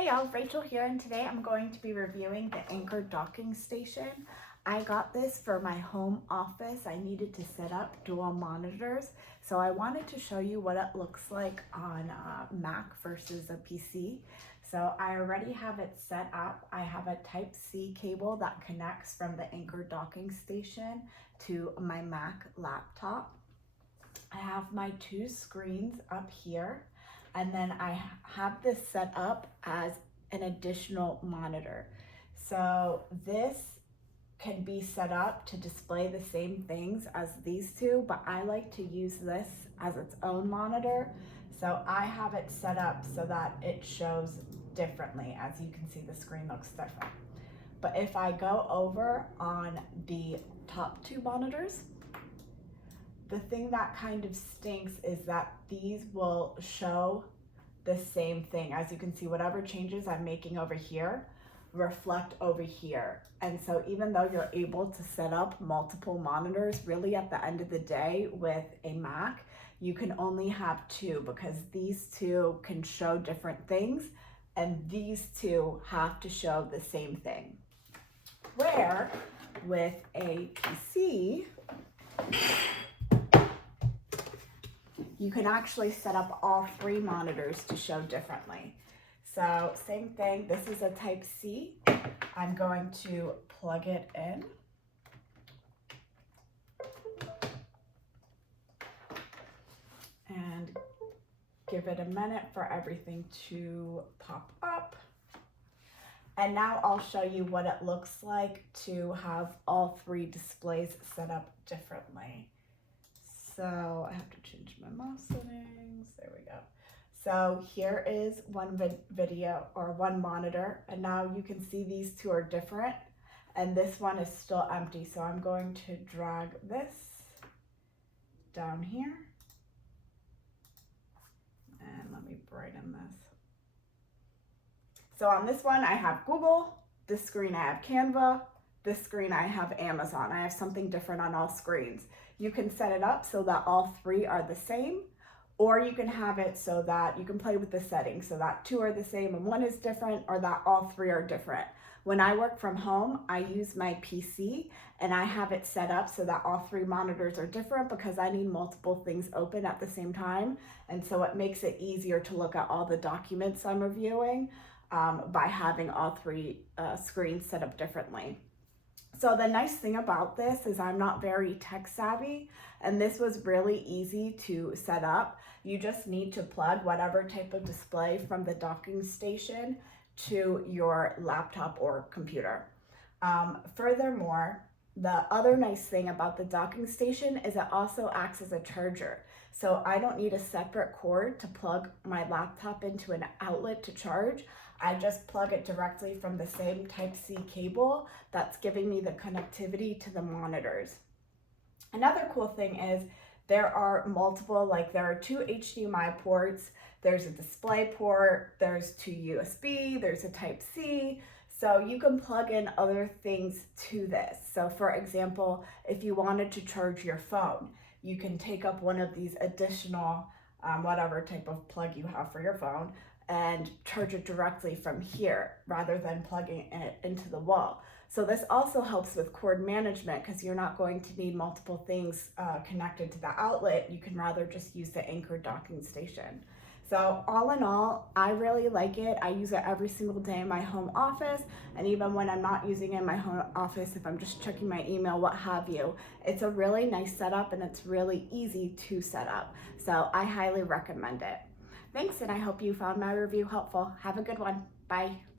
Hey y'all, Rachel here, and today I'm going to be reviewing the Anker docking station. I got this for my home office. I needed to set up dual monitors, so I wanted to show you what it looks like on a Mac versus a PC. So I already have it set up. I have a Type-C cable that connects from the Anker docking station to my Mac laptop. I have my two screens up here, and then I have this set up as an additional monitor. So this can be set up to display the same things as these two, but I like to use this as its own monitor. So I have it set up so that it shows differently. As you can see, the screen looks different. But if I go over on the top two monitors, the thing that kind of stinks is that these will show the same thing. As you can see, whatever changes I'm making over here reflect over here. And so even though you're able to set up multiple monitors, really at the end of the day with a Mac, you can only have two because these two can show different things and these two have to show the same thing. Where with a PC, you can actually set up all three monitors to show differently. So same thing, this is a Type-C. I'm going to plug it in. And give it a minute for everything to pop up. And now I'll show you what it looks like to have all three displays set up differently. So I have to change my mouse settings. There we go. So here is one video or one monitor, and now you can see these two are different and this one is still empty. So I'm going to drag this down here and let me brighten this. So on this one I have Google, this screen I have Canva, this screen I have Amazon. I have something different on all screens. You can set it up so that all three are the same, or you can have it so that you can play with the settings so that two are the same and one is different, or that all three are different. When I work from home, I use my PC and I have it set up so that all three monitors are different because I need multiple things open at the same time. And so it makes it easier to look at all the documents I'm reviewing by having all three screens set up differently. So the nice thing about this is I'm not very tech savvy, and this was really easy to set up. You just need to plug whatever type of display from the docking station to your laptop or computer. Furthermore, the other nice thing about the docking station is it also acts as a charger. So I don't need a separate cord to plug my laptop into an outlet to charge. I just plug it directly from the same Type-C cable that's giving me the connectivity to the monitors. Another cool thing is there are multiple, there are two HDMI ports, there's a display port, there's two USB, there's a Type-C, so you can plug in other things to this. So for example, if you wanted to charge your phone, you can take up one of these additional, whatever type of plug you have for your phone, and charge it directly from here rather than plugging it into the wall. So this also helps with cord management because you're not going to need multiple things connected to the outlet. You can rather just use the Anker docking station. So all in all, I really like it. I use it every single day in my home office, and even when I'm not using it in my home office, if I'm just checking my email, what have you, it's a really nice setup and it's really easy to set up. So I highly recommend it. Thanks, and I hope you found my review helpful. Have a good one. Bye.